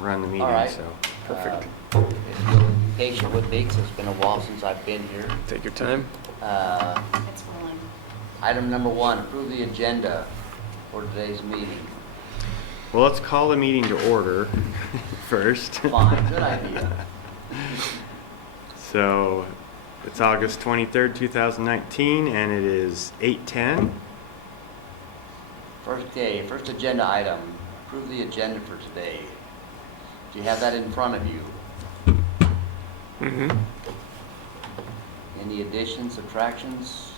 run the meeting, All right. so. Perfect. If you'll be patient with me, 'cause it's been a while since I've been here. Take your time. It's rolling. Item number 1, approve the agenda for today's meeting. Well, let's call the meeting to order first. Fine, good idea. So, it's August 23rd, 2019, and it is 8:10. First agenda item, approve the agenda for today. Do you have that in front of you? Mm-hmm. Any additions, subtractions?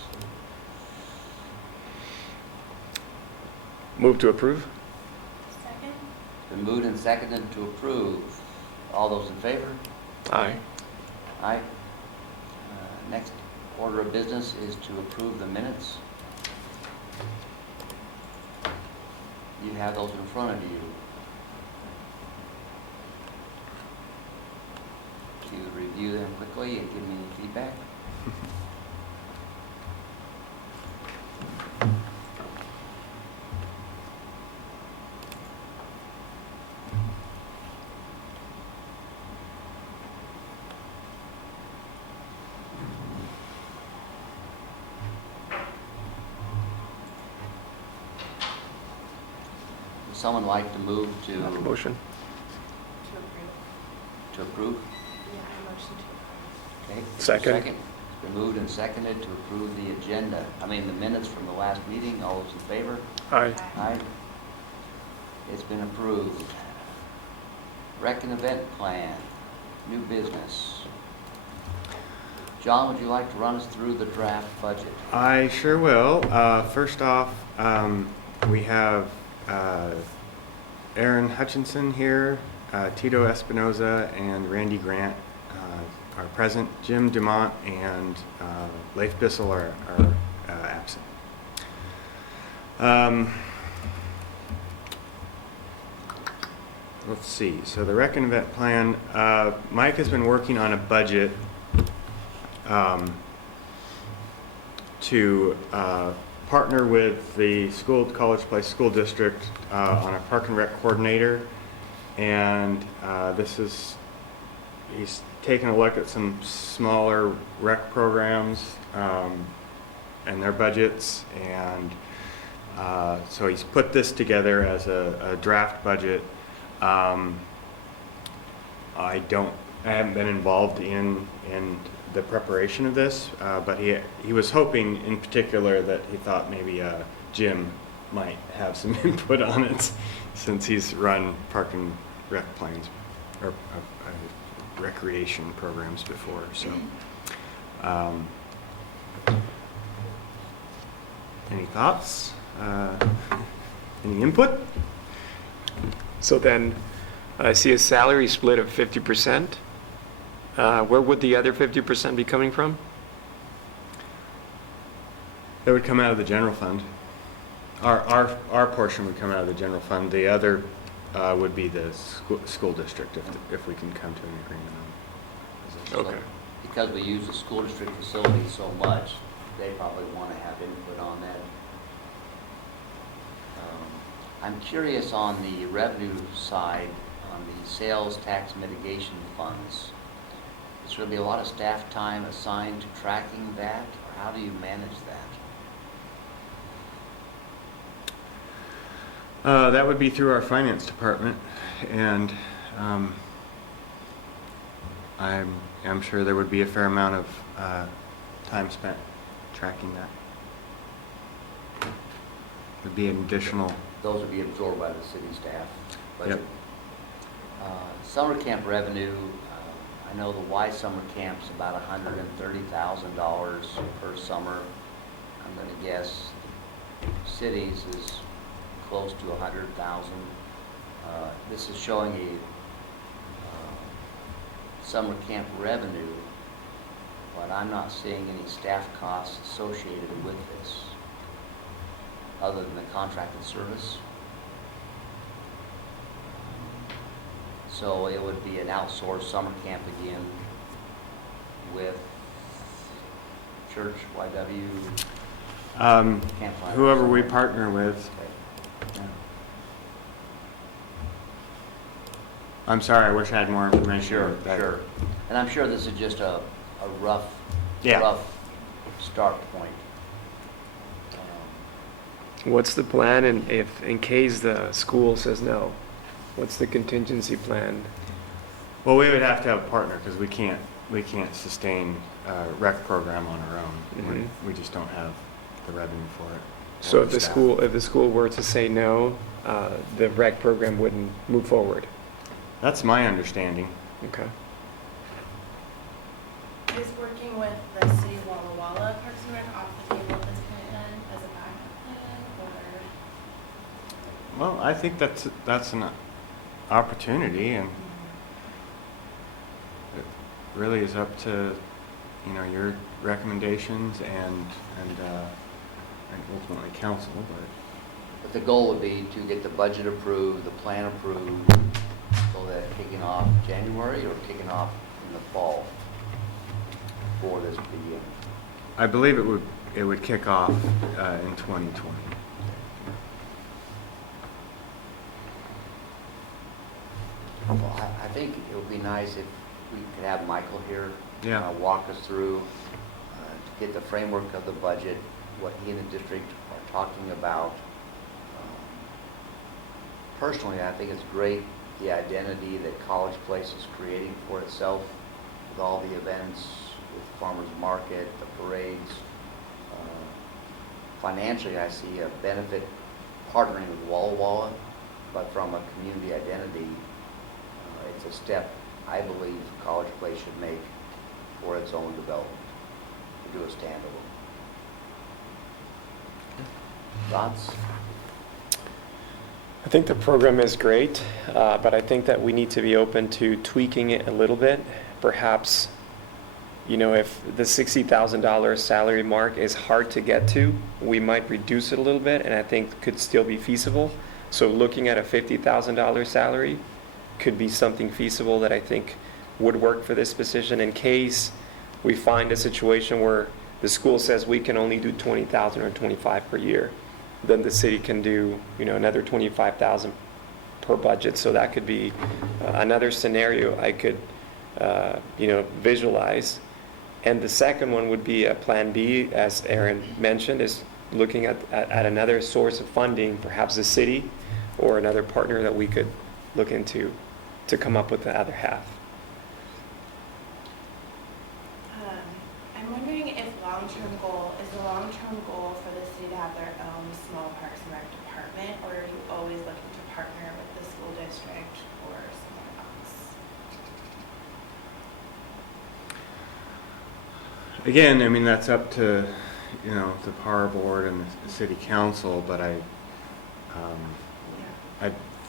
Move to approve. Second? Been moved and seconded to approve. All those in favor? Aye. Aye. Next order of business is to approve the minutes. You have those in front of you. To review them quickly and give me any feedback. Would someone like to move to Motion. To approve. approve? Yeah, I motion to approve. Okay. Second. It's been moved and seconded to approve the agenda. The minutes from the last meeting. All those in favor? Aye. Aye. It's been approved. Rec and event plan, new business. John, would you like to run us through the draft budget? I sure will. First off, we have Aaron Hutchinson here, Tito Espinoza, and Randy Grant are present. Jim Dumont and Leif Bissell are absent. Let's see. So the rec and event plan, Mike has been working on a budget to partner with the College Place School District on a park and rec coordinator, and he's taken a look at some smaller rec programs and their budgets, and so he's put this together as a draft budget. I haven't been involved in the preparation of this, but he was hoping in particular that he thought maybe Jim might have some input on it, since he's run park and rec plans or recreation programs before. So, any thoughts? Any input? So then, I see a salary split of 50%. Where would the other 50% be coming from? It would come out of the general fund. Our portion would come out of the general fund. The other would be the school district, if we can come to an agreement on it. Okay. Because we use the school district facility so much, they probably want to have input on that. I'm curious on the revenue side, on the sales tax mitigation funds. Is there going to be a lot of staff time assigned to tracking that, or how do you manage that? That would be through our finance department, and I'm sure there would be a fair amount of time spent tracking that. Would be an additional. Those would be absorbed by the city staff budget. Yep. Summer camp revenue, I know the Y summer camp's about $130,000 per summer. I'm going to guess cities is close to 100,000. This is showing a summer camp revenue, but I'm not seeing any staff costs associated with this, other than the contracted service. So it would be an outsourced summer camp again with church, YW, campfire. Whoever we partner with. Okay. I'm sorry, I wish I had more information. Sure, but- sure. And I'm sure this is just a rough, Yeah. rough start point. What's the plan, and if, in case the school says no, what's the contingency plan? Well, we would have to have a partner because we can't sustain a rec program on our own. Mhm. We just don't have the revenue for it. So or if the staff. school were to say no, the rec program wouldn't move forward? That's my understanding. Okay. Is working with the city of Walla Walla Parks and Rec off the table at this point then, as a backup plan, or? Well, I think that's an opportunity, and it really is up to, your recommendations and ultimately council, But the goal would be to get the budget approved, the plan approved, so that kicking off January or kicking off in the fall for this begin. I believe it would kick off in 2020. Well, I think it would be nice if we could have Michael here. Yeah. Walk us through, to get the framework of the budget, what he and the district are talking about. Personally, I think it's great, the identity that College Place is creating for itself with all the events, with farmers market, the parades. Financially, I see a benefit partnering with Walla Walla, but from a community identity, it's a step I believe College Place should make for its own development, to do a standalone. Thoughts? I think the program is great, but I think that we need to be open to tweaking it a little bit. Perhaps, if the $60,000 salary mark is hard to get to, we might reduce it a little bit, and I think could still be feasible. So looking at a $50,000 salary could be something feasible that I think would work for this position, in case we find a situation where the school says we can only do 20,000 or 25 per year. Then the city can do, another 25,000 per budget. So that could be another scenario I could, visualize. And the second one would be a plan B, as Aaron mentioned, is looking at another source of funding, perhaps the city or another partner that we could look into to come up with the other half. I'm wondering if is the long-term goal for the city to have their own small Parks and Rec department, or are you always looking to partner with the school district or someone else? Again, I mean, that's up to, the power board and the city council, but I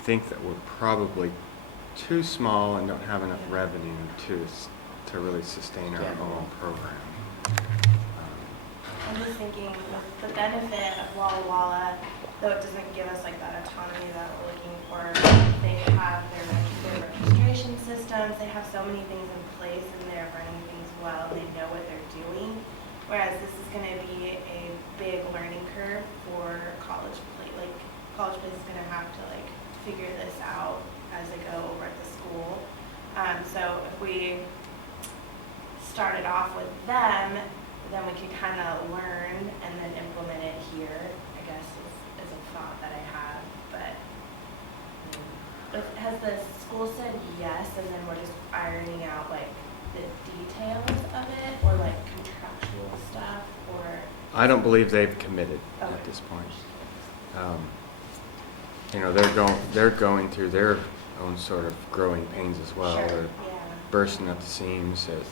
think that we're probably too small and don't have enough revenue to really sustain our own program. I'm just thinking with the benefit of Walla Walla, though it doesn't give us like that autonomy that we're looking for, they have their registration systems, they have so many things in place and they're running things well, they know what they're doing. Whereas this is going to be a big learning curve for College Place. Like College Place is going to have to figure this out as they go over at the school. So if we started off with them, then we can kind of learn and then implement it here, I guess is a thought that I have. But has the school said yes, and then we're just ironing out the details of it, or contractual stuff, or? I don't believe they've committed Okay. at this point. They're going through their own sort of growing pains as well. Sure, They're yeah. bursting at the seams at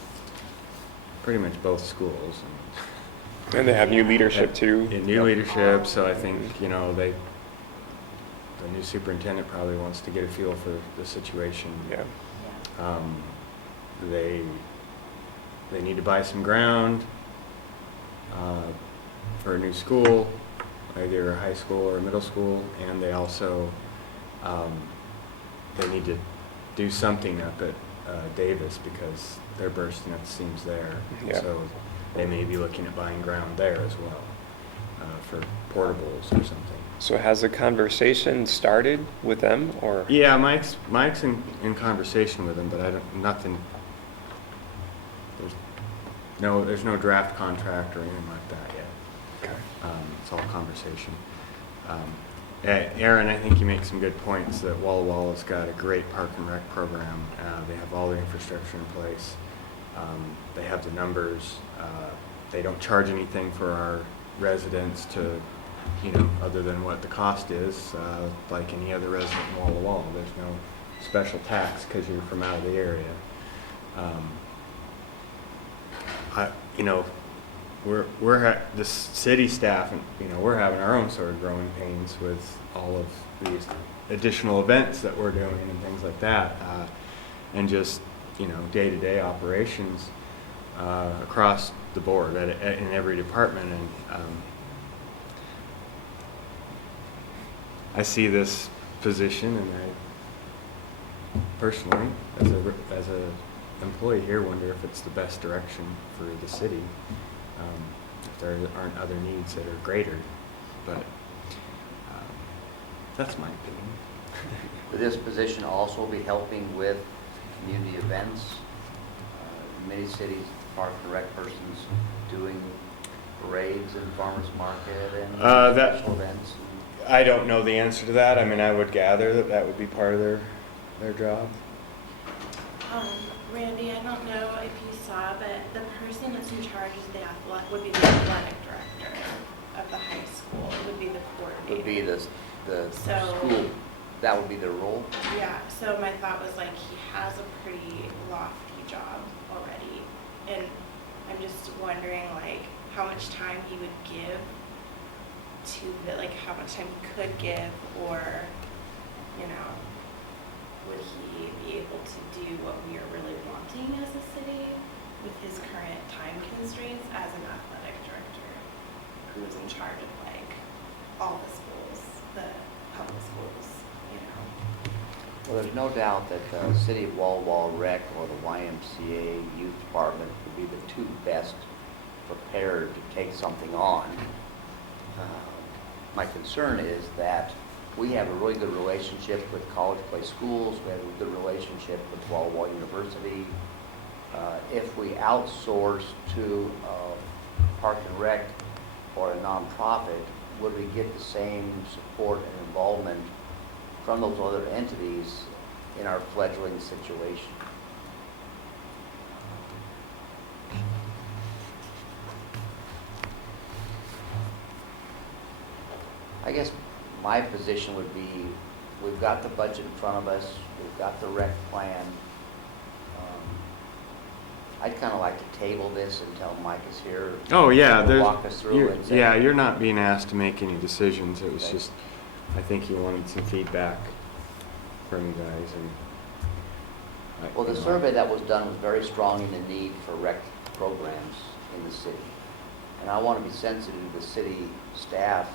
pretty much both schools. And they have new leadership too. In new leadership, so I think, the new superintendent probably wants to get a feel for the situation. Yeah. Yeah. They need to buy some ground for a new school, either a high school or a middle school, and they also they need to do something up at Davis because they're bursting at the seams there. Yeah. So they may be looking at buying ground there as well for portables or something. So has a conversation started with them, or? Yeah, Mike's in conversation with him, but nothing, there's no draft contract or anything like that yet. Okay. It's all conversation. Aaron, I think you make some good points that Walla Walla's got a great park and rec program. They have all the infrastructure in place. They have the numbers. They don't charge anything for our residents to, other than what the cost is, like any other resident in Walla Walla. There's no special tax because you're from out of the area. The city staff, and we're having our own sort of growing pains with all of these additional events that we're doing and things like that, and just day-to-day operations across the board in every department. And I see this position, and I personally, as a employee here, wonder if it's the best direction for the city. If there aren't other needs that are greater, but that's my opinion. Would this position also be helping with community events? Many cities, park and rec persons doing parades and farmers market and special events. I don't know the answer to that. I mean, I would gather that would be part of their job. Randy, I don't know if you saw, but the person that's in charge of would be the athletic director of the high school. It would be the coordinator. Would be the So- school, that would be their role? Yeah, so my thought was like, he has a pretty lofty job already. And I'm just wondering like how much time he would give to how much time he could give, or, would he be able to do what we are really wanting as a city with his current time constraints as an athletic director who's in charge of all the schools, the public schools, Well, there's no doubt that the City of Walla Walla Rec or the YMCA Youth Department would be the two best prepared to take something on. My concern is that we have a really good relationship with College Place Schools. We have a good relationship with Walla Walla University. If we outsource to Park and Rec or a nonprofit, would we get the same support and involvement from those other entities in our fledgling situation? I guess my position would be, we've got the budget in front of us, we've got the rec plan. I'd kind of like to table this until Mike is here. Oh yeah, to walk us through and say, you're not being asked to make any decisions. It was Okay. just, I think you wanted some feedback from you guys. And Well, the survey that was done was very strong in the need for rec programs in the city. And I want to be sensitive to the city staff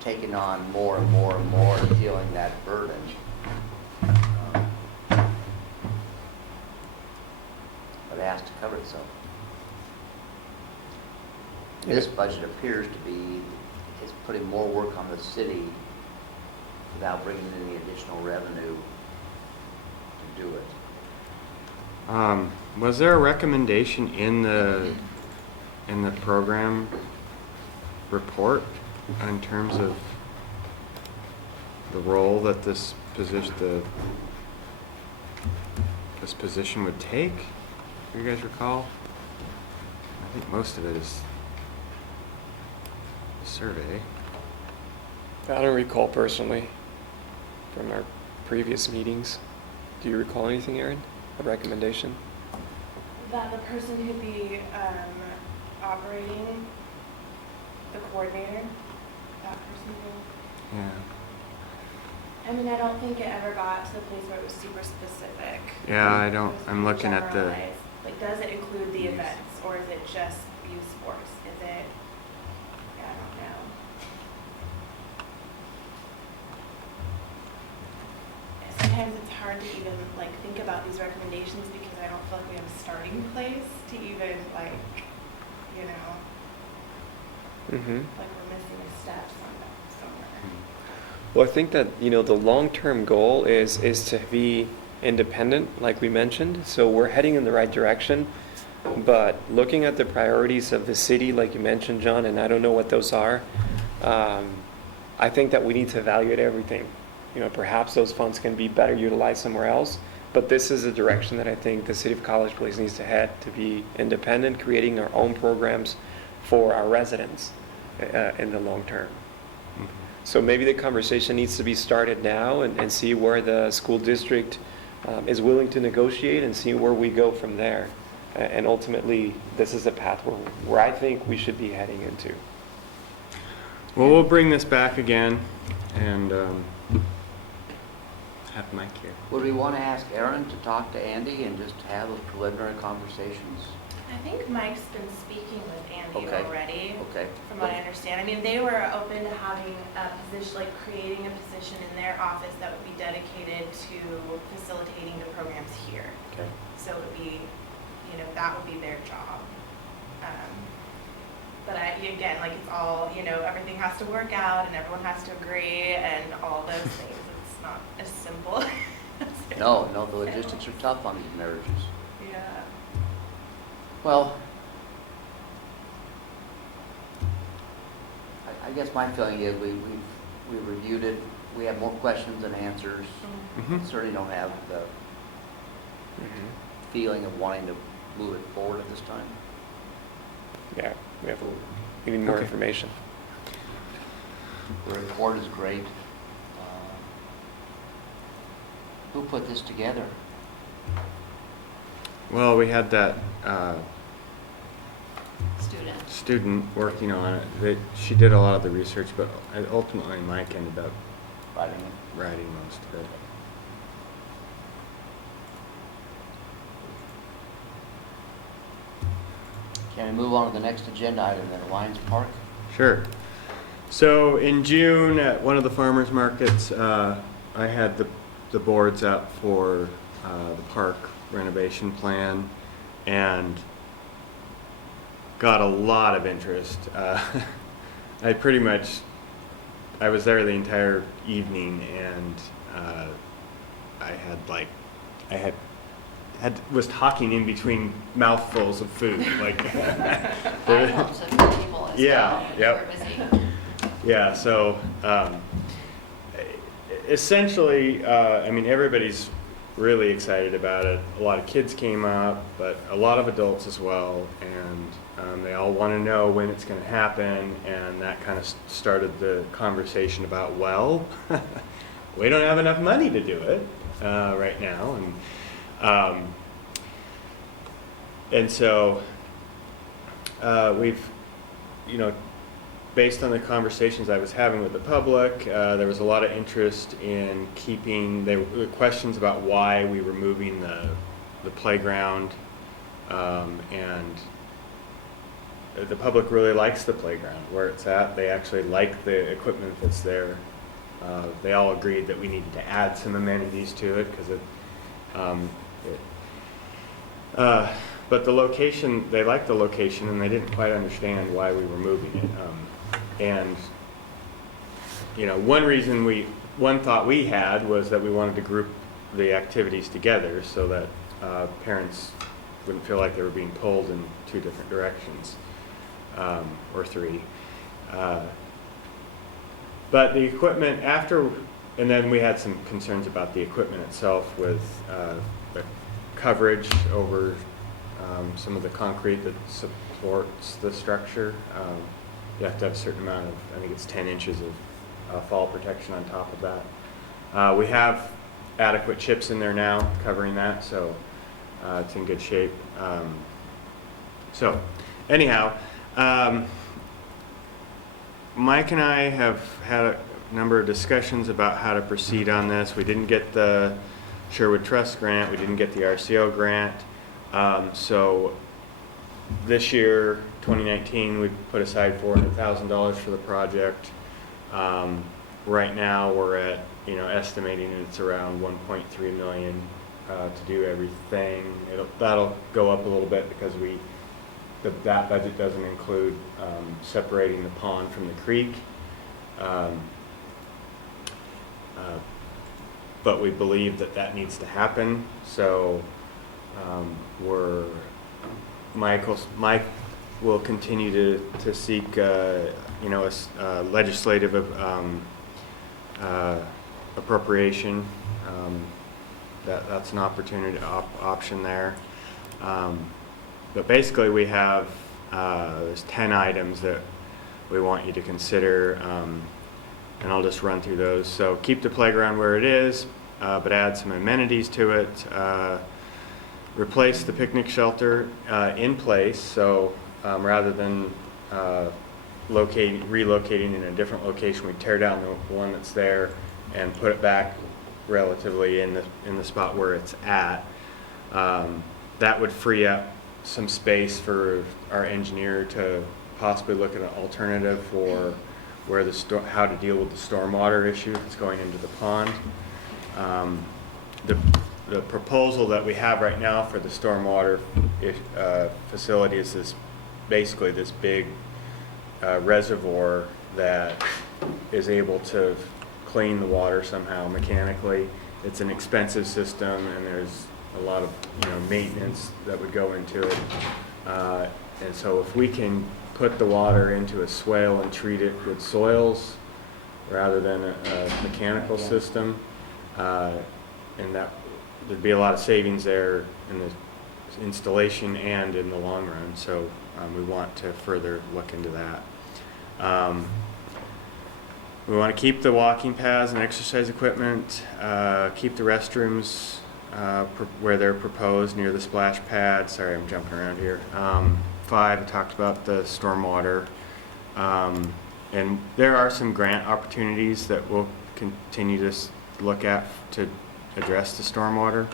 taking on more and more and more and feeling that burden. But it has to cover itself. This budget appears to be, is putting more work on the city without bringing in any additional revenue to do it. Was there a recommendation in the program report in terms of the role that this position would take? Do you guys recall? I think most of it is the survey. I don't recall personally from our previous meetings. Do you recall anything, Aaron? A recommendation? That the person who'd be operating, the coordinator, that person who... Yeah. I mean, I don't think it ever got to the place where it was super specific. Yeah, I It don't, was I'm pretty looking at the, generalized. Like, does it include the Yes. events, or is it just youth sports? Is it, I don't know. Sometimes it's hard to even, think about these recommendations because I don't feel like we have a starting place to even, Mm-hmm. like we're missing a step somewhere. Well, I think that, the long-term goal is to be independent, like we mentioned. So we're heading in the right direction. But looking at the priorities of the city, like you mentioned, John, and I don't know what those are, I think that we need to evaluate everything. Perhaps those funds can be better utilized somewhere else. But this is a direction that I think the city of College Place needs to head, to be independent, creating our own programs for our residents in the long term. So maybe the conversation needs to be started now and see where the school district is willing to negotiate and see where we go from there. And ultimately, this is a path where I think we should be heading into. Well, we'll bring this back again and have Mike here. Would we want to ask Aaron to talk to Andy and just have those preliminary conversations? I think Mike's been speaking with Andy Okay. already, Okay. from what I understand. I mean, they were open to having a position, like creating a position in their office that would be dedicated to facilitating the programs here. Okay. So it would be, that would be their job. But again, like it's all, everything has to work out and everyone has to agree and all those things. It's not as simple. as it No, the logistics are tough on these marriages. Yeah. Well, I guess my feeling is we reviewed it. We have more questions than answers. Mhm. Certainly don't have the feeling of wanting to move it forward at this time. Yeah, we need more Okay. information. The report is great. Who put this together? Well, we had that Student. student working on it. She did a lot of the research, but ultimately Mike ended up Writing it. writing most of it. Can we move on to the next agenda item then, Lions Park? Sure. So in June at one of the farmers markets, I had the boards up for the park renovation plan and got a lot of interest. I was there the entire evening and was talking in between mouthfuls of food. Like, I helped some people as Yeah, well. yep. We're busy. yeah, so essentially, everybody's really excited about it. A lot of kids came up, but a lot of adults as well, and they all want to know when it's going to happen, and that kind of started the conversation about, well, we don't have enough money to do it right now, and so we've, based on the conversations I was having with the public, there was a lot of interest in keeping, there were questions about why we were moving the playground, and the public really likes the playground where it's at. They actually like the equipment that's there. They all agreed that we needed to add some amenities to it because but the location, they liked the location and they didn't quite understand why we were moving it. And one thought we had was that we wanted to group the activities together so that parents wouldn't feel like they were being pulled in two different directions, or three. But the equipment and then we had some concerns about the equipment itself with the coverage over some of the concrete that supports the structure. You have to have a certain amount of, I think it's 10 inches of fall protection on top of that. We have adequate chips in there now covering that, so it's in good shape. So anyhow, Mike and I have had a number of discussions about how to proceed on this. We didn't get the Sherwood Trust grant, we didn't get the RCO grant. So this year, 2019, we put aside $400,000 for the project. Right now, we're at, estimating it's around 1.3 million to do everything. That'll go up a little bit because that budget doesn't include separating the pond from the creek. but we believe that that needs to happen. So Mike will continue to seek a legislative appropriation. That's an opportunity option there. But basically we have there's 10 items that we want you to consider, and I'll just run through those. So keep the playground where it is, but add some amenities to it. Replace the picnic shelter in place, so rather than relocating in a different location, we tear down the one that's there and put it back relatively in the spot where it's at. That would free up some space for our engineer to possibly look at an alternative for where how to deal with the stormwater issue that's going into the pond. The proposal that we have right now for the stormwater facility is basically this big reservoir that is able to clean the water somehow mechanically. It's an expensive system, and there's a lot of maintenance that would go into it. And so if we can put the water into a swale and treat it with soils rather than a mechanical system, and that there'd be a lot of savings there in the installation and in the long run. So we want to further look into that. We want to keep the walking paths and exercise equipment, keep the restrooms where they're proposed near the splash pad. Sorry, I'm jumping around here. 5, I talked about the stormwater. And there are some grant opportunities that we'll continue to look at to address the stormwater,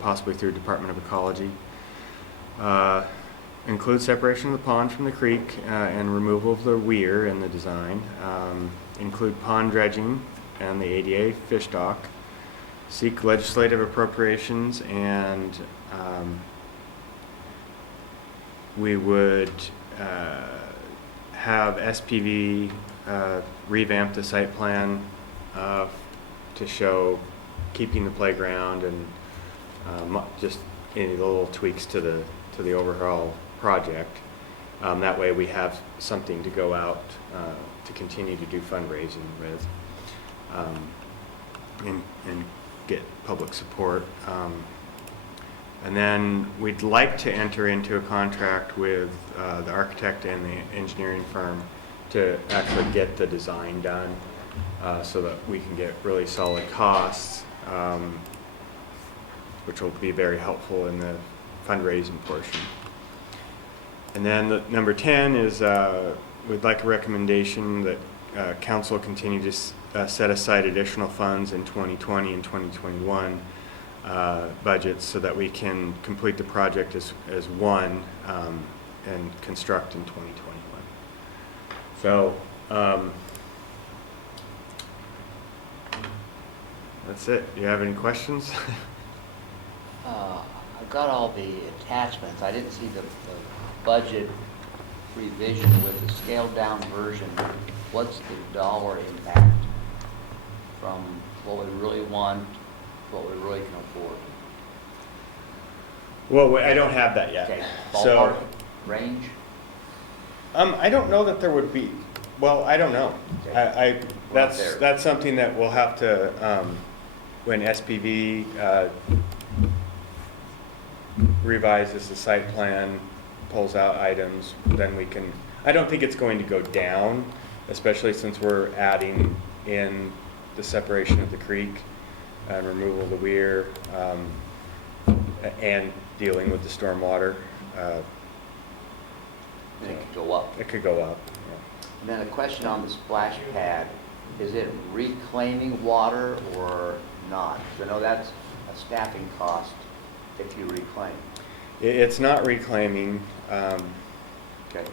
possibly through Department of Ecology. Include separation of the pond from the creek and removal of the weir in the design. Include pond dredging and the ADA fish dock. Seek legislative appropriations, and we would have SPV revamp the site plan to show keeping the playground and just any little tweaks to the overall project. That way we have something to go out to continue to do fundraising with and get public support. And then we'd like to enter into a contract with the architect and the engineering firm to actually get the design done so that we can get really solid costs, which will be very helpful in the fundraising portion. And then number 10 is we'd like a recommendation that council continue to set aside additional funds in 2020 and 2021 budgets so that we can complete the project as one and construct in 2021. So that's it. Do you have any questions? I've got all the attachments. I didn't see the budget revision with the scaled down version. What's the dollar impact from what we really want, what we really can afford? Well, I don't have that yet. Okay, So ballpark range? I don't know that there would be. Well, I don't know. Okay. That's something that we'll have to when SPV revises the site plan, pulls out items, then we can. I don't think it's going to go down, especially since we're adding in the separation of the creek and removal of the weir and dealing with the stormwater. It could go up. It could go up. And then a question on the splash pad. Is it reclaiming water or not? 'Cause I know that's a staffing cost if you reclaim. It's not reclaiming. Okay.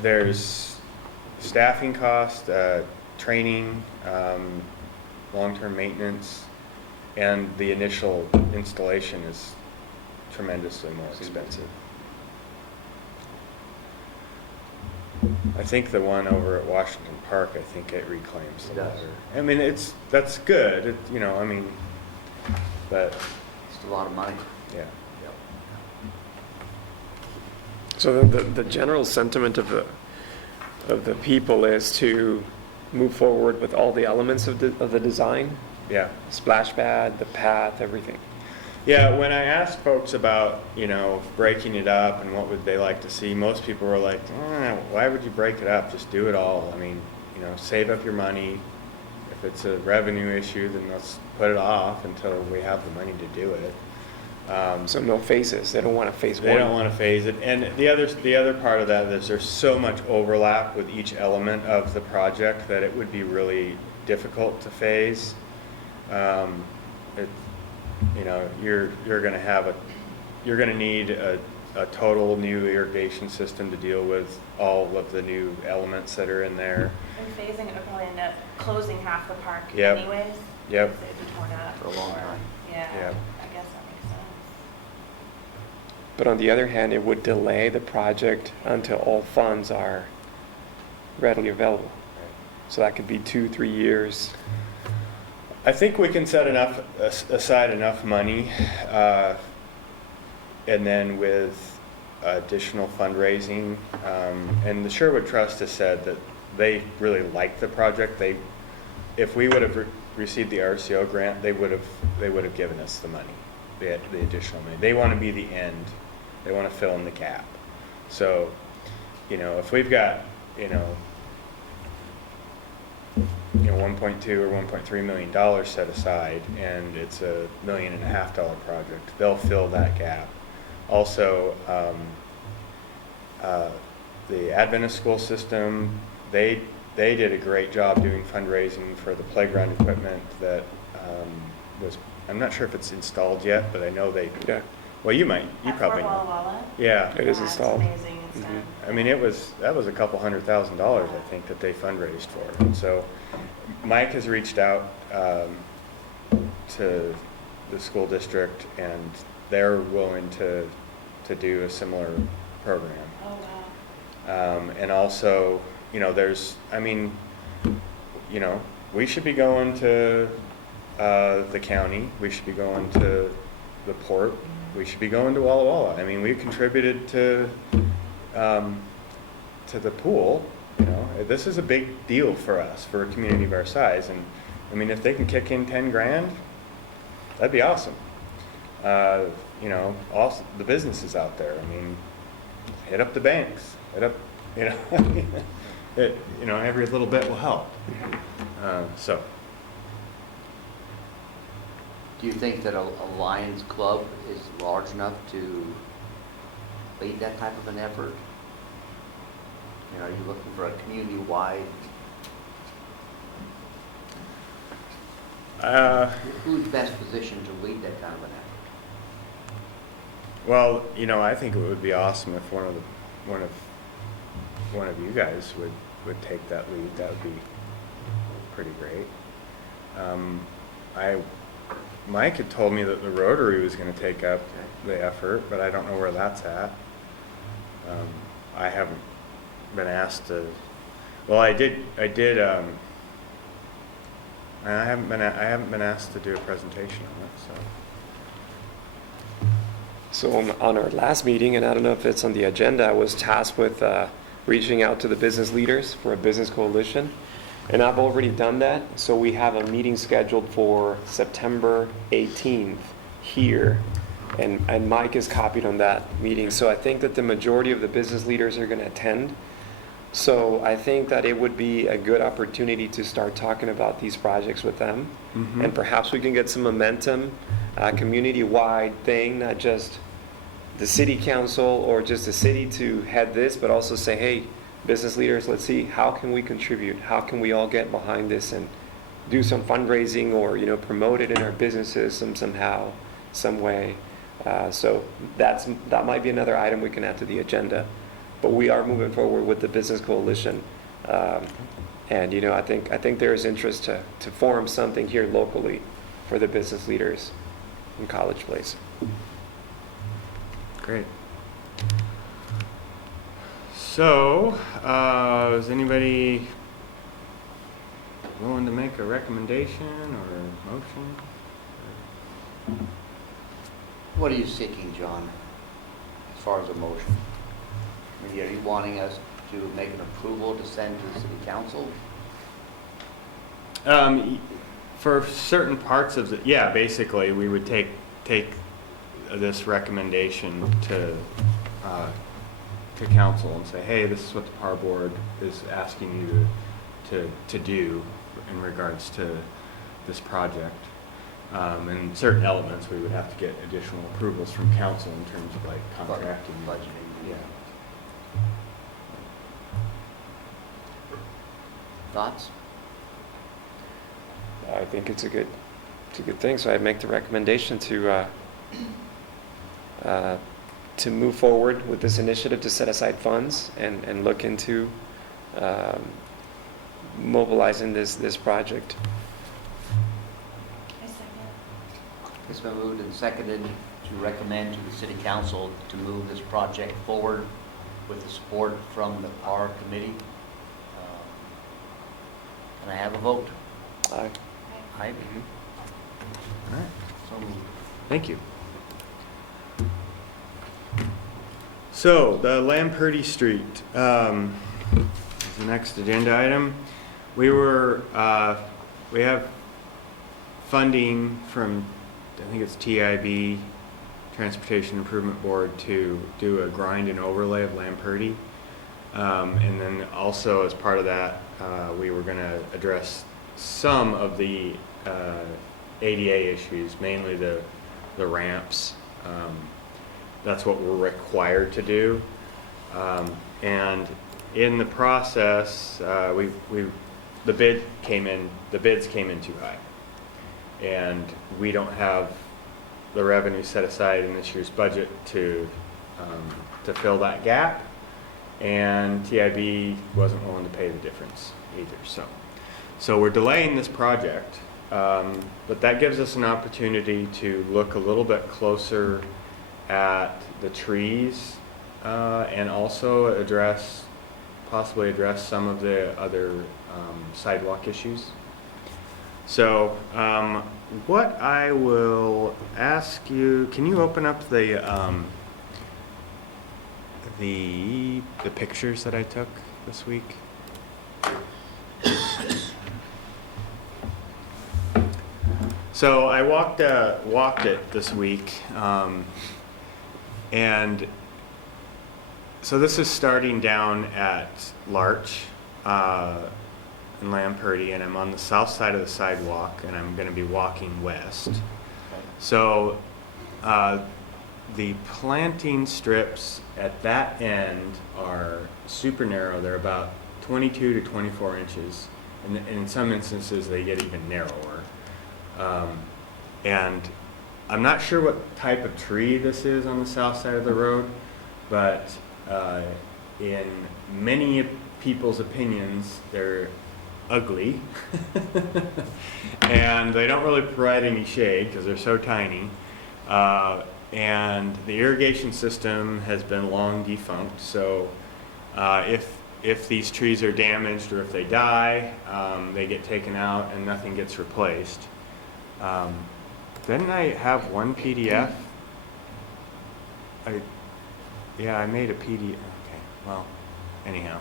There's staffing cost, training, long-term maintenance, and the initial installation is tremendously more expensive. I think the one over at Washington Park, I think it reclaims It the does. water. I mean, that's good, I mean, but, It's a lot of money. yeah. So the general sentiment of the people is to move forward with all the elements of the design, Yeah. splash pad, the path, everything. Yeah, when I asked folks about, breaking it up and what would they like to see, most people were like, why would you break it up? Just do it all. I mean, save up your money. If it's a revenue issue, then let's put it off until we have the money to do it. So no phases. They don't want to phase one. They don't want to phase it. And the other part of that is there's so much overlap with each element of the project that it would be really difficult to phase. You're going to need a total new irrigation system to deal with all of the new elements that are in there. And phasing it would probably end up closing half the park Yep. anyways. Yep. because it'd be torn up. For a long or- time. Yeah, Yep. I guess that makes sense. But on the other hand, it would delay the project until all funds are readily available. So that could be 2-3 years. I think we can set aside enough money, and then with additional fundraising, and the Sherwood Trust has said that they really like the project. If we would have received the RCO grant, they would have given us the money, the additional money. They want to be the end. They want to fill in the gap. So, if we've got, 1.2 or 1.3 million dollars set aside, and it's $1.5 million project, they'll fill that gap. Also, the Adventist school system, they did a great job doing fundraising for the playground equipment that I'm not sure if it's installed yet, but I know they. Yeah. Well, you At probably Fort know. Walla Walla? Yeah. It is Yeah, installed. It's amazing. It's done. I mean, that was a couple $100,000, I think, that they fundraised for. And so Mike has reached out to the school district, and they're willing to do a similar program. Oh, wow. And also, we should be going to the county. We should be going to the port. We should be going to Walla Walla. I mean, we contributed to the pool. This is a big deal for us, for a community of our size. And I mean, if they can kick in 10 grand, that'd be awesome. Also the businesses out there. I mean, hit up the banks. Hit up, every little bit will help. So. Do you think that a Lions Club is large enough to lead that type of an effort? Are you looking for a community-wide? Who's best positioned to lead that kind of an effort? Well, I think it would be awesome if one of you guys would take that lead. That would be pretty great. Mike had told me that the Rotary was going to take up the effort, but I don't know where that's at. I haven't been asked to. Well, I did. I haven't been asked to do a presentation on it. So. So on our last meeting, and I don't know if it's on the agenda, I was tasked with reaching out to the business leaders for a business coalition. And I've already done that. So we have a meeting scheduled for September 18th here. And Mike is copied on that meeting. So I think that the majority of the business leaders are going to attend. So I think that it would be a good opportunity to start talking about these projects with them. Mhm. And perhaps we can get some momentum, community-wide thing, not just the city council or just the city to head this, but also say, hey, business leaders, let's see, how can we contribute? How can we all get behind this and do some fundraising or, promote it in our businesses somehow, some way. So that might be another item we can add to the agenda. But we are moving forward with the business coalition. And, I think there is interest to form something here locally for the business leaders in College Place. Great. So, is anybody willing to make a recommendation or motion? What are you seeking, John, as far as a motion? I mean, are you wanting us to make an approval to send to the city council? For certain parts of the, yeah, basically, we would take this recommendation to council and say, hey, this is what the par board is asking you to do in regards to this project. And certain elements, we would have to get additional approvals from council in terms of like contracting. Budgeting. Yeah. Thoughts? I think it's a good thing. So I'd make the recommendation to move forward with this initiative to set aside funds and look into mobilizing this project. I second. It's been moved and seconded to recommend to the city council to move this project forward with the support from the PAR committee. Can I have a vote? Aye. Aye. All right. So moved. Thank you. So, the Lamperty Street is the next agenda item. We have funding from, I think it's TIB, Transportation Improvement Board, to do a grind and overlay of Lamperty. And then also as part of that, we were going to address some of the ADA issues, mainly the ramps. That's what we're required to do. And in the process, the bids came in too high. And we don't have the revenue set aside in this year's budget to fill that gap. And TIB wasn't willing to pay the difference either. So we're delaying this project, but that gives us an opportunity to look a little bit closer at the trees and also possibly address some of the other sidewalk issues. So what I will ask you, can you open up the pictures that I took this week? So I walked it this week, and so this is starting down at Larch in Lamperty, and I'm on the south side of the sidewalk, and I'm going to be walking west. So the planting strips at that end are super narrow. They're about 22 to 24 inches, and in some instances they get even narrower. And I'm not sure what type of tree this is on the south side of the road, but in many people's opinions, they're ugly. And they don't really provide any shade because they're so tiny. And the irrigation system has been long defunct, so if these trees are damaged or if they die, they get taken out and nothing gets replaced. Didn't I have one PDF? I made a PDF. Okay, well, anyhow.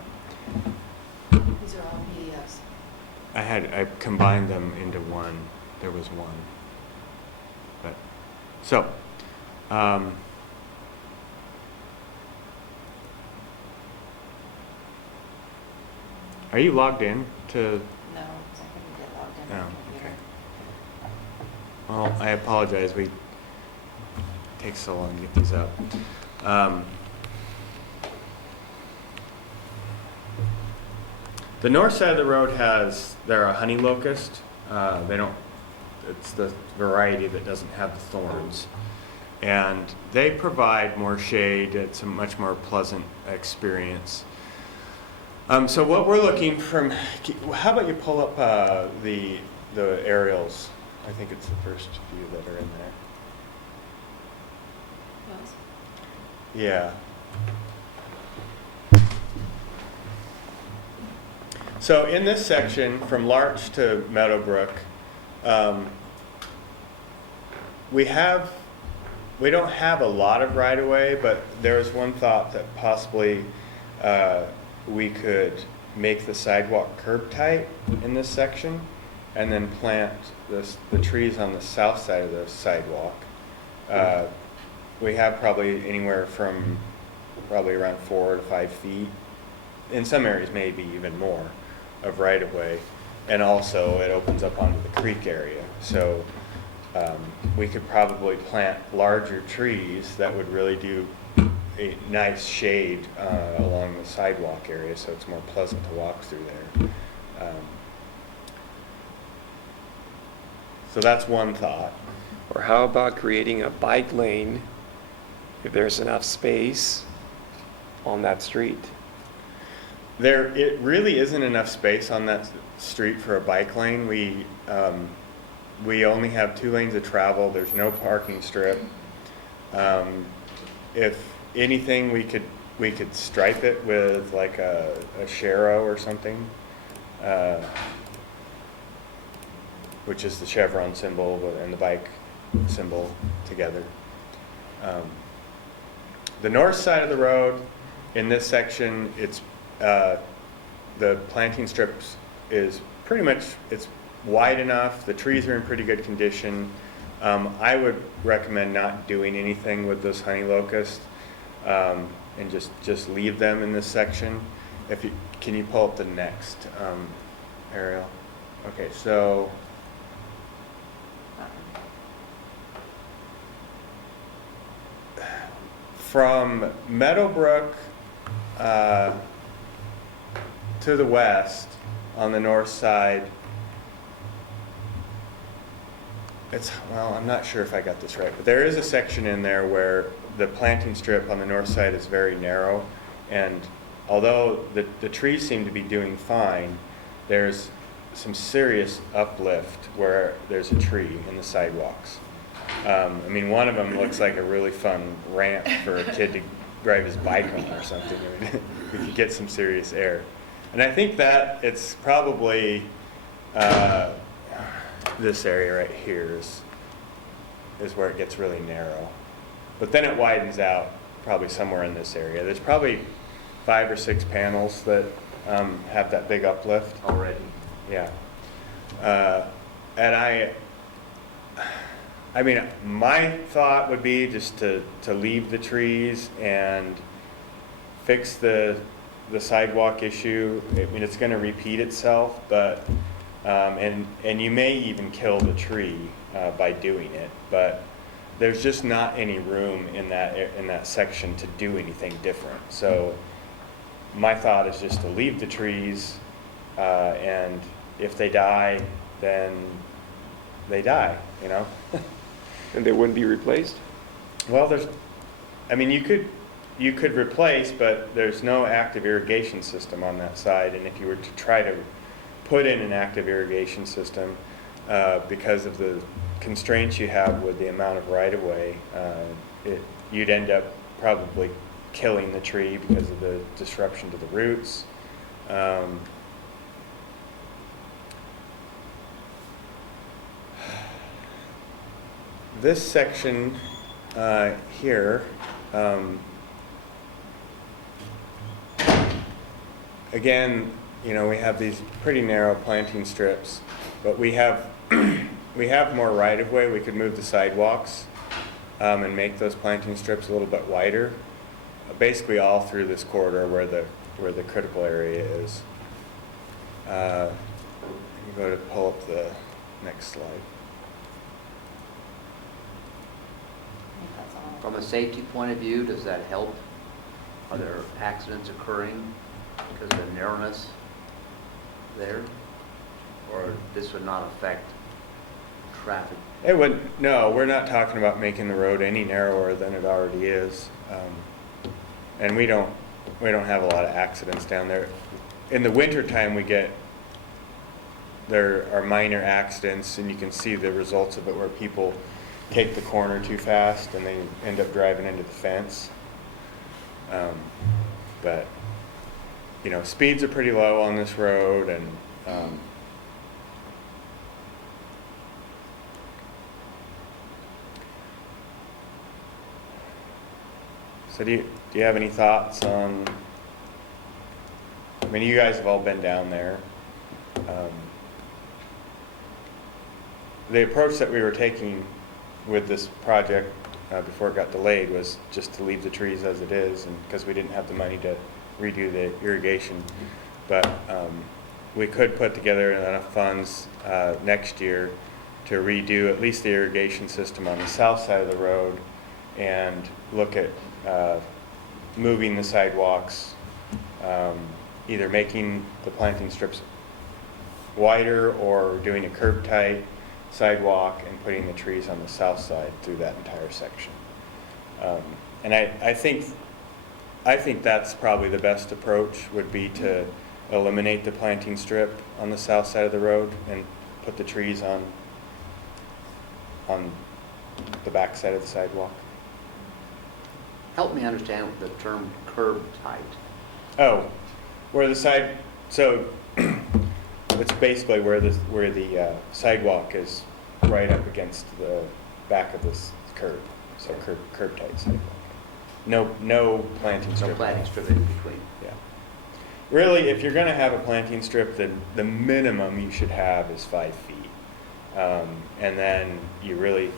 These are all PDFs. I combined them into one. There was one. But, so, are you logged in to? No, 'cause I couldn't get logged in. Oh, on the computer. okay. Well, I apologize. It takes so long to get these up. The north side of the road they're a honey locust. It's the variety that doesn't have the thorns. And they provide more shade. It's a much more pleasant experience. So what we're looking from, how about you pull up the aerials? I think it's the first few that are in there. Yes. Yeah. So in this section, from Larch to Meadowbrook, we don't have a lot of right-of-way, but there's one thought that possibly we could make the sidewalk curb tight in this section, and then plant the trees on the south side of the sidewalk. We have probably anywhere from probably around 4 to 5 feet. In some areas, maybe even more of right-of-way, and also it opens up onto the creek area. So we could probably plant larger trees that would really do a nice shade along the sidewalk area, so it's more pleasant to walk through there. So that's one thought. Or how about creating a bike lane if there's enough space on that street? It really isn't enough space on that street for a bike lane. We only have 2 lanes of travel. There's no parking strip. If anything, we could stripe it with like a Sharrow or something, which is the chevron symbol and the bike symbol together. The north side of the road, in this section, it's the planting strips is pretty much, it's wide enough. The trees are in pretty good condition. I would recommend not doing anything with those honey locusts, and just leave them in this section. Can you pull up the next aerial? Okay, so from Meadowbrook to the west on the north side, I'm not sure if I got this right, but there is a section in there where the planting strip on the north side is very narrow, and although the trees seem to be doing fine, there's some serious uplift where there's a tree in the sidewalks. I mean, one of them looks like a really fun ramp for a kid to drive his bike on or something. I mean, we could get some serious air. And I think that it's probably this area right here is where it gets really narrow. But then it widens out probably somewhere in this area. There's probably 5 or 6 panels that have that big uplift. Already. Yeah. And I mean, my thought would be just to leave the trees and fix the sidewalk issue. I mean, it's going to repeat itself, but and you may even kill the tree by doing it. But there's just not any room in that section to do anything different. So my thought is just to leave the trees, and if they die, then they die. You know. And they wouldn't be replaced? Well, you could replace, but there's no active irrigation system on that side. And if you were to try to put in an active irrigation system, because of the constraints you have with the amount of right-of-way, you'd end up probably killing the tree because of the disruption to the roots. This section here, again, we have these pretty narrow planting strips, but we have more right-of-way. We could move the sidewalks and make those planting strips a little bit wider, basically all through this corridor where the critical area is. You go to pull up the next slide. I think that's all. From a safety point of view, does that help? Are there accidents occurring because of the narrowness there? Or this would not affect traffic? No, we're not talking about making the road any narrower than it already is. And we don't have a lot of accidents down there. In the wintertime, there are minor accidents, and you can see the results of it where people take the corner too fast and they end up driving into the fence. But speeds are pretty low on this road, and so do you have any thoughts on, I mean, you guys have all been down there. The approach that we were taking with this project before it got delayed was just to leave the trees as it is, and because we didn't have the money to redo the irrigation. But we could put together enough funds next year to redo at least the irrigation system on the south side of the road and look at moving the sidewalks, either making the planting strips wider or doing a curb tight sidewalk and putting the trees on the south side through that entire section. And I think that's probably the best approach, would be to eliminate the planting strip on the south side of the road and put the trees on the back side of the sidewalk. Help me understand the term curb tight. Oh, where the side, so it's basically where the sidewalk is right up against the back of this curb, so curb tight sidewalk. No planting strip. No planting strip in between. Yeah. Really, if you're going to have a planting strip, then the minimum you should have is 5 feet. And then you really,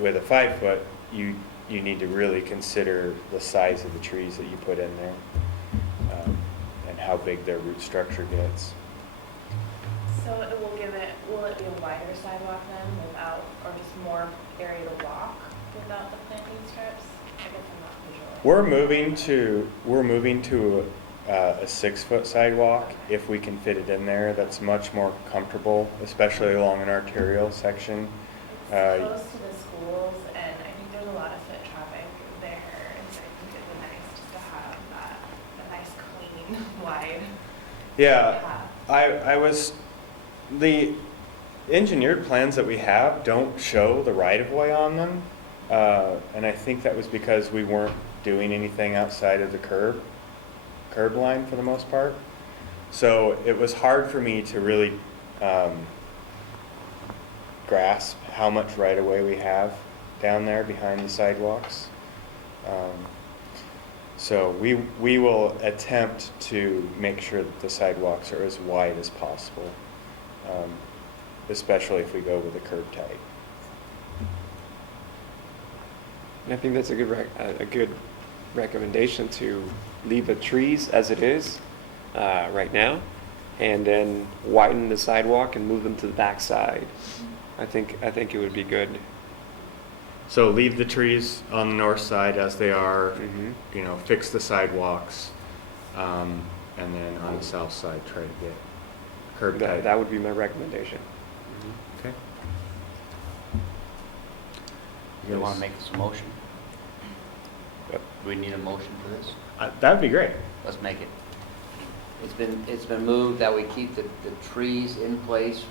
with a 5 foot, you need to really consider the size of the trees that you put in there, and how big their root structure gets. So will it be a wider sidewalk then without, or just more area to walk without the planting strips? I guess I'm not visualizing. We're moving to a 6 foot sidewalk if we can fit it in there. That's much more comfortable, especially along an arterial section. It's close to the schools, and I think there's a lot of foot traffic there, and so I think it'd be nice just to have a nice, clean, wide Yeah, path. The engineered plans that we have don't show the right-of-way on them, and I think that was because we weren't doing anything outside of the curb line for the most part. So it was hard for me to really grasp how much right-of-way we have down there behind the sidewalks. So we will attempt to make sure that the sidewalks are as wide as possible, especially if we go with a curb tight. And I think that's a good recommendation, to leave the trees as it is right now, and then widen the sidewalk and move them to the back side. I think it would be good. So leave the trees on the north side as they are, Mhm. fix the sidewalks, and then on the south side try to get curb tight. That would be my recommendation. Okay. You want to make this a motion? Yep. Do we need a motion for this? That'd be great. Let's make it. It's been moved that we keep the trees in place,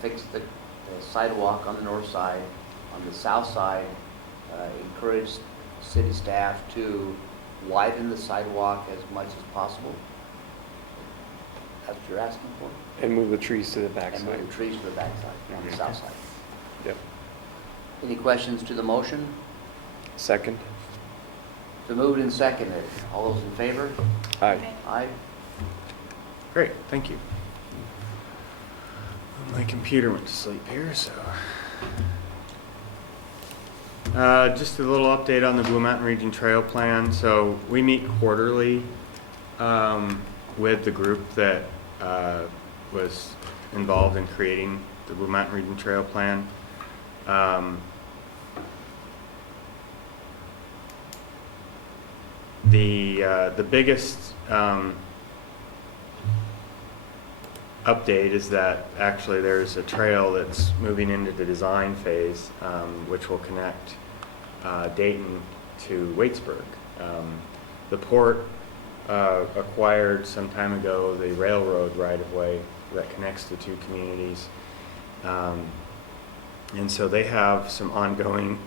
fix the sidewalk on the north side. On the south side, encourage city staff to widen the sidewalk as much as possible. That's what you're asking for? And move the trees to the back And side. move the trees to the back side, on the Mhm. south side. Yep. Any questions to the motion? Second. So moved and seconded. All those in favor? Aye. Okay. Aye. Great, thank you. My computer went to sleep here, so. Just a little update on the Blue Mountain Region Trail Plan. So we meet quarterly with the group that was involved in creating the Blue Mountain Region Trail Plan. The biggest update is that actually there's a trail that's moving into the design phase, which will connect Dayton to Waitsburg. The port acquired some time ago the railroad right-of-way that connects the two communities. And so they have some ongoing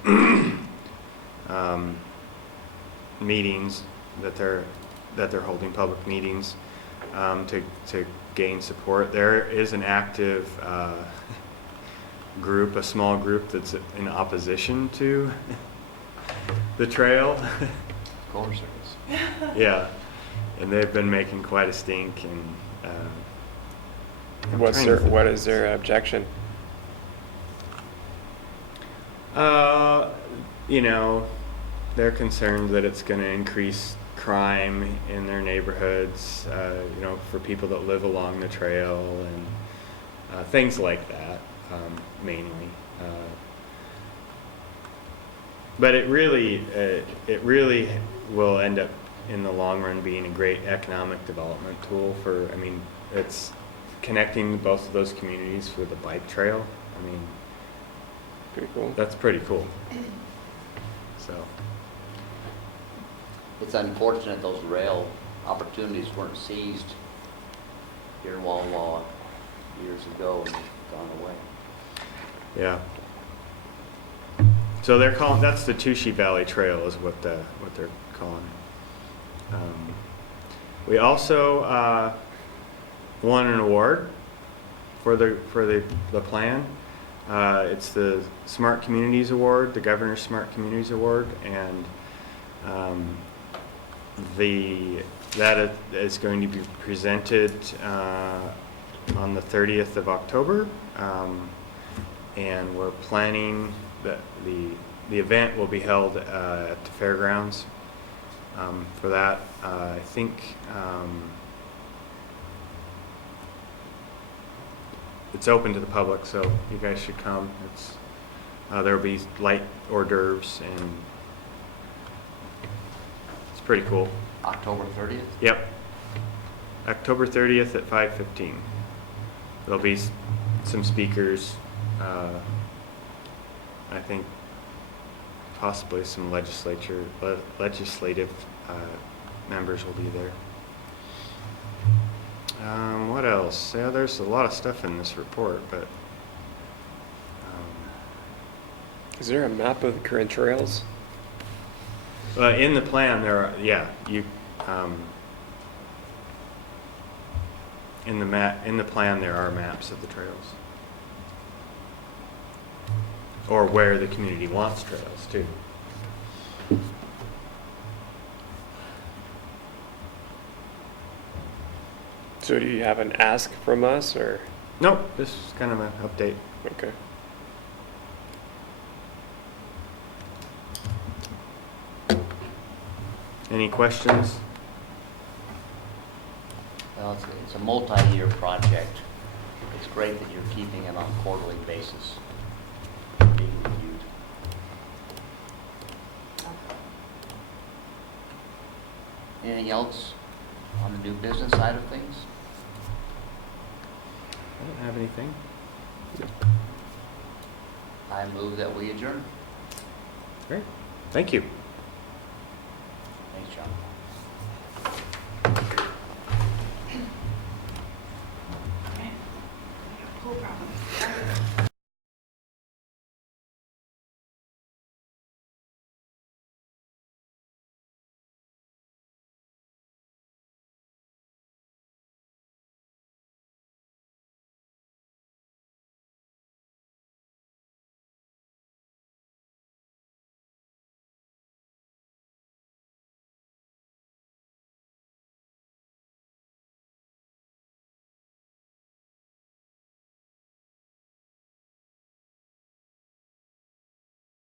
meetings that they're that they're holding public meetings to gain support. There is an active group, a small group that's in opposition to the trail. Of course there is. Yeah, and they've been making quite a stink. And I'm trying to think. What is their objection? You know, they're concerned that it's going to increase crime in their neighborhoods, you know, for people that live along the trail and things like that, mainly. But it really will end up in the long run being a great economic development tool for, I mean, it's connecting both of those communities with a bike trail. I mean, Pretty cool. that's pretty cool. So, It's unfortunate those rail opportunities weren't seized here in Walla Walla years ago and gone away. yeah. So they're calling, that's the Tushy Valley Trail is what they're calling it. We also won an award for the plan. It's the Smart Communities Award, the Governor's Smart Communities Award, and that is going to be presented on the 30th of October, and we're planning that the event will be held at the fairgrounds. For that, I think it's open to the public, so you guys should come. It's there will be light hors d'oeuvres, and it's pretty cool. October 30th? Yep, October 30th at 5:15. There'll be some speakers. I think possibly some legislative members will be there. What else? Yeah, there's a lot of stuff in this report, but Is there a map of the current trails? in the plan there are, yeah, you in the plan there are maps of the trails, or where the community wants trails too. So do you have an ask from us, or? Nope, this is kind of an update. Okay. Any questions? Well, it's a multi-year project. It's great that you're keeping it on a quarterly basis, being reviewed. Anything else on the new business side of things? I don't have anything. I move that we adjourn. Great. Thank you. Thanks, John.